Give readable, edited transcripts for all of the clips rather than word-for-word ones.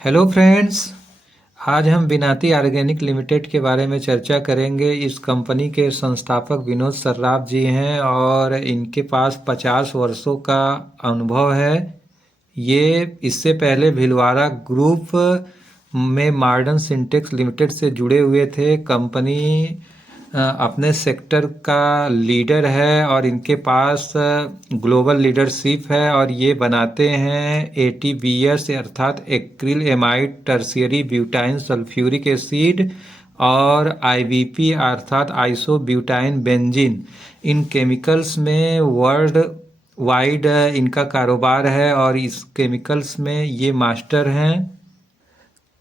Hello friends. आज हम विनाती organic limited के बारे में चर्चा करेंगे। इस कंपनी के संस्थापक विनोद सर्राफ जी हैं और इनके पास 50 वर्षों का अनुभव है। ये इससे पहले भिलवाड़ा ग्रुप में मॉडर्न सिंटेक्स लिमिटेड से जुड़े हुए थे। कंपनी अपने सेक्टर का लीडर है और इनके पास ग्लोबल लीडरशिप है और ये बनाते हैं ATBS अर्थात acrylamide tertiary butyl sulphuric acid और IBP अर्थात आइसो ब्यूटाइन बेंजीन। इन केमिकल्स में वर्ल्ड वाइड इनका कारोबार है और इस केमिकल्स में ये मास्टर हैं।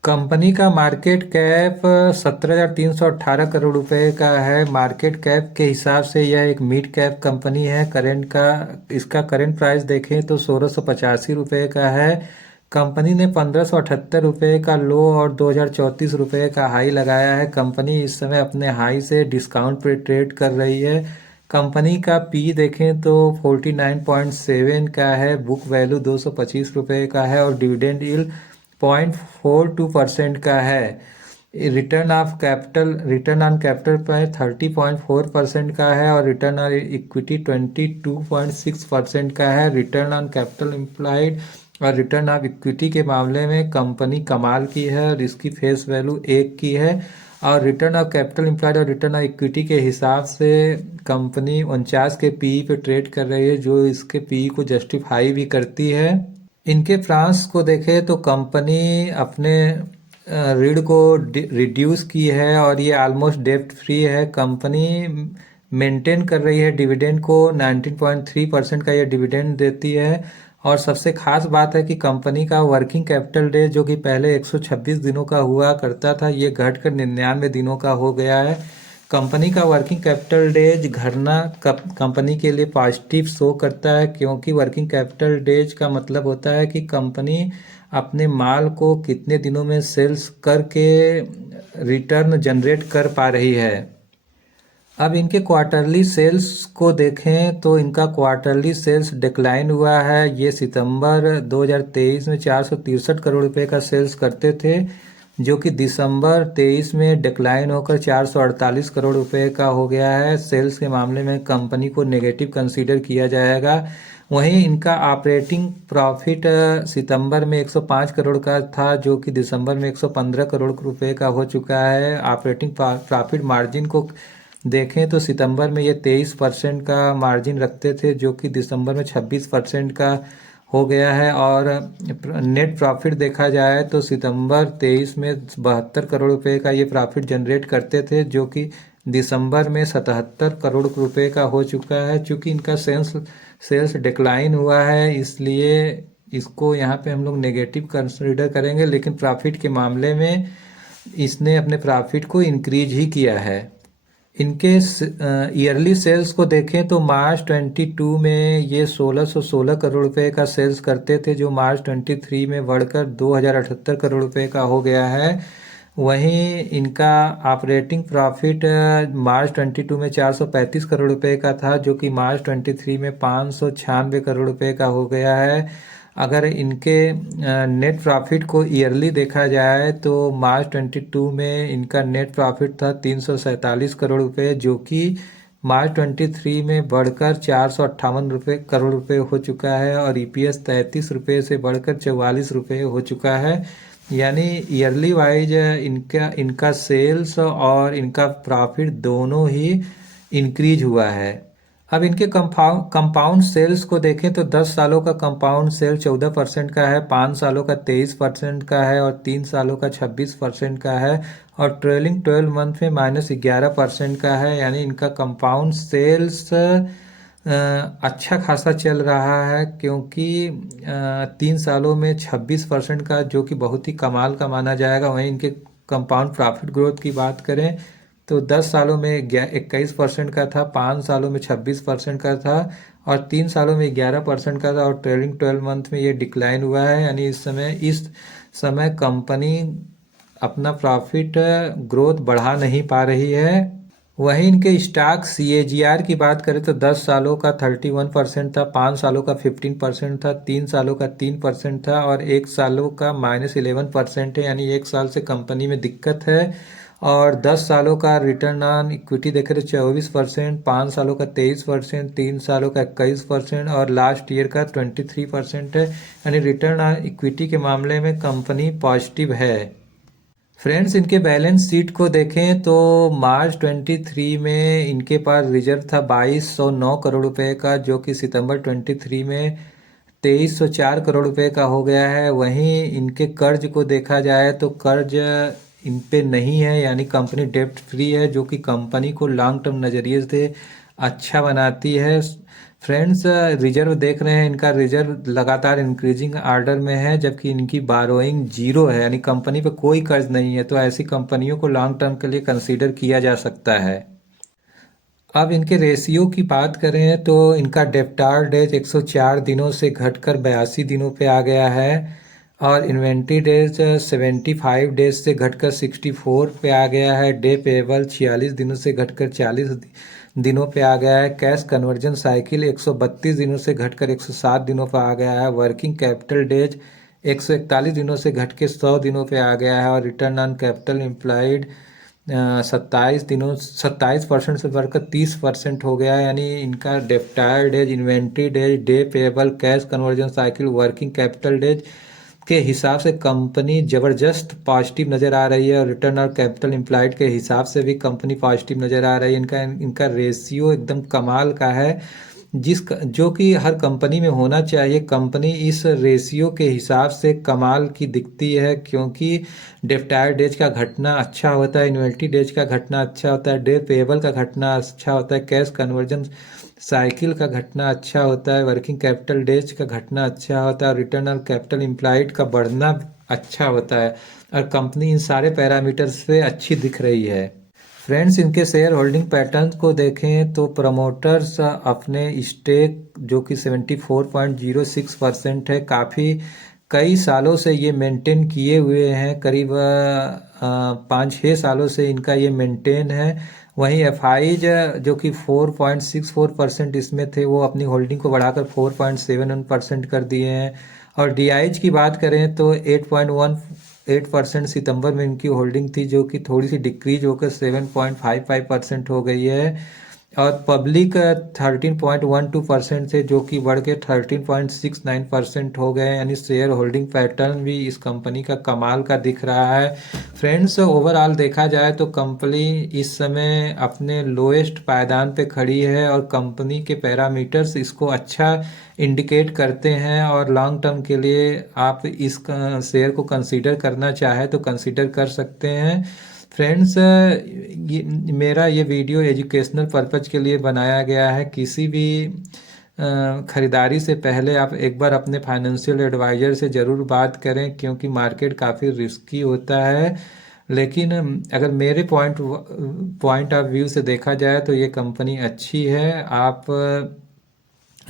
कंपनी का मार्केट कैप 17,318 करोड़ रुपए का है। मार्केट कैप के हिसाब से यह एक मिड कैप कंपनी है। इसका करंट प्राइस देखें तो 1685 रुपये का है। कंपनी ने 1578 रुपये का लो और 2034 रुपये का हाई लगाया है। कंपनी इस समय अपने हाई से डिस्काउंट पर ट्रेड कर रही है। कंपनी का पी देखें तो 49.7 का है। बुक वैल्यू 225 रुपये का है और डिविडेंड यील्ड 0.42% का है। रिटर्न ऑन कैपिटल पर 30.4% का है और रिटर्न ऑन इक्विटी 22.6% का है। रिटर्न ऑन कैपिटल एम्प्लॉयड और रिटर्न ऑफ इक्विटी के मामले में कंपनी कमाल की है और इसकी फेस वैल्यू 1 की है। और रिटर्न ऑफ कैपिटल एम्प्लॉयड और रिटर्न ऑफ इक्विटी के हिसाब से कंपनी 49 के पीई पे ट्रेड कर रही है, जो इसके पीई को जस्टिफाई भी करती है। इनके फ्रांस को देखें तो कंपनी अपने ऋण को रिड्यूस की है और ये ऑलमोस्ट डेब्ट फ्री है। कंपनी मेंटेन कर रही है डिविडेंड को। 19.3% का ये डिविडेंड देती है। और सबसे खास बात है कि कंपनी का वर्किंग कैपिटल डे, जो कि पहले 126 दिनों का हुआ करता था, ये घटकर 99 दिनों का हो गया है। कंपनी का वर्किंग कैपिटल डेज घटना कंपनी के लिए पॉजिटिव शो करता है, क्योंकि वर्किंग कैपिटल डेज का मतलब होता है कि कंपनी अपने माल को कितने दिनों में सेल्स करके रिटर्न जनरेट कर पा रही है। अब इनके क्वार्टरली सेल्स को देखें तो इनका क्वार्टरली सेल्स डिक्लाइन हुआ है। ये सितंबर 2023 में 463 करोड़ रुपए का सेल्स करते थे, जो कि दिसंबर 23 में डिक्लाइन होकर 448 करोड़ रुपए का हो गया है। सेल्स के मामले में कंपनी को नेगेटिव कंसीडर किया जाएगा। वहीं इनका ऑपरेटिंग प्रॉफिट सितंबर में 105 करोड़ का था, जो कि दिसंबर में 115 करोड़ रुपए का हो चुका है। ऑपरेटिंग प्रॉफिट मार्जिन को देखें तो सितंबर में ये 23% का मार्जिन रखते थे, जो कि दिसंबर में 26% का हो गया है। और नेट प्रॉफिट देखा जाए तो सितंबर 23 में 72 करोड़ रुपए का ये प्रॉफिट जनरेट करते थे, जो कि दिसंबर में 77 करोड़ रुपए का हो चुका है। चूँकि इनका सेल्स डिक्लाइन हुआ है, इसलिए इसको यहाँ पे हम लोग नेगेटिव कंसिडर करेंगे, लेकिन प्रॉफिट के मामले में इसने अपने प्रॉफिट को इंक्रीज ही किया है। इनके ईयरली सेल्स को देखें तो मार्च 22 में ये 1616 करोड़ रुपए का सेल्स करते थे, जो मार्च 23 में बढ़कर 2078 करोड़ रुपए का हो गया है। वहीं इनका ऑपरेटिंग प्रॉफिट मार्च 22 में 435 करोड़ रुपए का था, जो कि मार्च 23 में 596 करोड़ रुपए का हो गया है। अगर इनके नेट प्रॉफिट को ईयरली देखा जाए तो मार्च 22 में इनका नेट प्रॉफिट था 347 करोड़ रुपए, जो कि मार्च 23 में बढ़कर 458 करोड़ रुपए हो चुका है। और EPS 33 रुपये से बढ़कर 44 रुपये हो चुका है। यानी ईयरली वाइज इनका सेल्स और इनका प्रॉफिट दोनों ही इंक्रीज हुआ है। अब इनके कंपाउंड सेल्स को देखें तो 10 सालों का कंपाउंड सेल 14% का है, 5 सालों का 23% का है और 3 सालों का 26% का है। और ट्रेलिंग 12 मंथ में -11% का है। यानी इनका कंपाउंड सेल्स अच्छा खासा चल रहा है, क्योंकि 3 सालों में 26% का, जो कि बहुत ही कमाल का माना जाएगा। वहीं इनके कंपाउंड प्रॉफिट ग्रोथ की बात करें तो 10 सालों में 21% का था, 5 सालों में 26% का था और 3 सालों में 11% का था। और ट्रेलिंग 12 मंथ में ये डिक्लाइन हुआ है। यानी इस समय कंपनी अपना प्रॉफिट ग्रोथ बढ़ा नहीं पा रही है। वहीं इनके स्टॉक CAGR की बात करें तो 10 सालों का 31% था, 5 सालों का 15% था, 3 सालों का 3% था और 1 सालों का -11% है, यानी 1 साल से कंपनी में दिक्कत है। और 10 सालों का रिटर्न ऑन इक्विटी देखें तो 24%, 5 सालों का 23%, 3 सालों का 21% और लास्ट ईयर का 23% है, यानी रिटर्न ऑन इक्विटी के मामले में कंपनी पॉजिटिव है। फ्रेंड्स, इनके बैलेंस शीट को देखें तो मार्च 23 में इनके पास रिजर्व था 2209 करोड़ रुपए का, जो कि सितंबर 23 में 2304 करोड़ रुपए का हो गया है। वहीं इनके कर्ज को देखा जाए तो कर्ज इन पे नहीं है, यानी कंपनी डेब्ट फ्री है, जो कि कंपनी को लॉन्ग टर्म नज़रिए से अच्छा बनाती है। फ्रेंड्स, रिजर्व देख रहे हैं, इनका रिजर्व लगातार इंक्रीजिंग आर्डर में है, जबकि इनकी बारोइंग जीरो है, यानी कंपनी पे कोई कर्ज नहीं है। तो ऐसी कंपनियों को लॉन्ग टर्म के लिए कंसीडर किया जा सकता है। अब इनके रेशियो की बात करें तो इनका डेप्टार डेज 104 दिनों से घटकर 82 दिनों पे आ गया है और इन्वेंट्री डेज 75 डेज से घटकर 64 पे आ गया है। डे पेबल 46 दिनों से घटकर 40 दिनों पे आ गया है। कैश कन्वर्जन साइकिल 132 दिनों से घटकर 107 दिनों पर आ गया है। वर्किंग कैपिटल डेज 141 दिनों से घट के 100 दिनों पे आ गया है और रिटर्न ऑन कैपिटल एम्प्लॉयड 27% से बढ़कर 30% हो गया है, यानी इनका debtor days, inventory days, day payable, cash conversion cycle, working capital days के हिसाब से कंपनी ज़बरदस्त पॉजिटिव नज़र आ रही है और रिटर्न ऑन कैपिटल एम्प्लॉयड के हिसाब से भी कंपनी पॉजिटिव नज़र आ रही है। इनका इनका रेशियो एकदम कमाल का है, जो कि हर कंपनी में होना चाहिए। कंपनी इस रेशियो के हिसाब से कमाल की दिखती है, क्योंकि डेप्टायर डेज का घटना अच्छा होता है, इन्वेंट्री डेज का घटना अच्छा होता है, डे पेबल का घटना अच्छा होता है, कैश कन्वर्जन साइकिल का घटना अच्छा होता है, वर्किंग कैपिटल डेज का घटना अच्छा होता है, रिटर्न ऑन कैपिटल एम्प्लॉयड का बढ़ना अच्छा होता है और कंपनी इन सारे पैरामीटर्स से अच्छी दिख रही है। फ्रेंड्स, इनके शेयर होल्डिंग पैटर्न को देखें तो प्रमोटर्स अपने स्टेक जो कि 74.06% है, काफ़ी कई सालों से ये मेंटेन किए हुए हैं, करीब 5-6 सालों से इनका ये मेंटेन है। वहीं एफआईज जो कि 4.64% इसमें थे, वो अपनी होल्डिंग को बढ़ाकर 4.71% कर दिए हैं। और डीआईज की बात करें तो 8.18% सितंबर में इनकी होल्डिंग थी, जो कि थोड़ी सी डिक्रीज होकर 7.55% हो गई है। और पब्लिक 13.12% थे, जो कि बढ़ के 13.69% हो गए, यानी शेयर होल्डिंग पैटर्न भी इस कंपनी का कमाल का दिख रहा है। फ्रेंड्स, ओवरऑल देखा जाए तो कंपनी इस समय अपने लोएस्ट पायदान पे खड़ी है और कंपनी के पैरामीटर्स इसको अच्छा इंडिकेट करते हैं और लॉन्ग टर्म के लिए आप इस शेयर को कंसीडर करना चाहे तो कंसीडर कर सकते हैं। फ्रेंड्स, मेरा ये वीडियो एजुकेशनल पर्पज़ के लिए बनाया गया है। किसी भी ख़रीदारी से पहले आप एक बार अपने फाइनेंशियल एडवाइज़र से ज़रूर बात करें, क्योंकि मार्केट काफ़ी रिस्की होता है। लेकिन अगर मेरे पॉइंट ऑफ व्यू से देखा जाए तो ये कंपनी अच्छी है। आप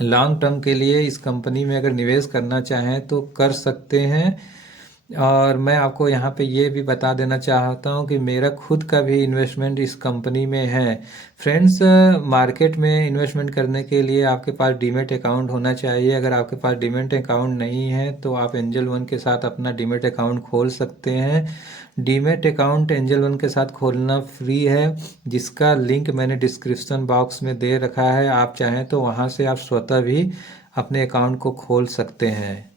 लॉन्ग टर्म के लिए इस कंपनी में अगर निवेश करना चाहें तो कर सकते हैं। और मैं आपको यहाँ पे ये भी बता देना चाहता हूँ कि मेरा खुद का भी इन्वेस्टमेंट इस कंपनी में है। फ्रेंड्स, मार्केट में इन्वेस्टमेंट करने के लिए आपके पास डीमेट अकाउंट होना चाहिए। अगर आपके पास डीमेट अकाउंट नहीं है तो आप एंजल वन के साथ अपना डीमेट अकाउंट खोल सकते हैं। डीमेट अकाउंट एंजल वन के साथ खोलना फ्री है, जिसका लिंक मैंने डिस्क्रिप्शन बॉक्स में दे रखा है। आप चाहें तो वहाँ से आप स्वतः भी अपने अकाउंट को खोल सकते हैं।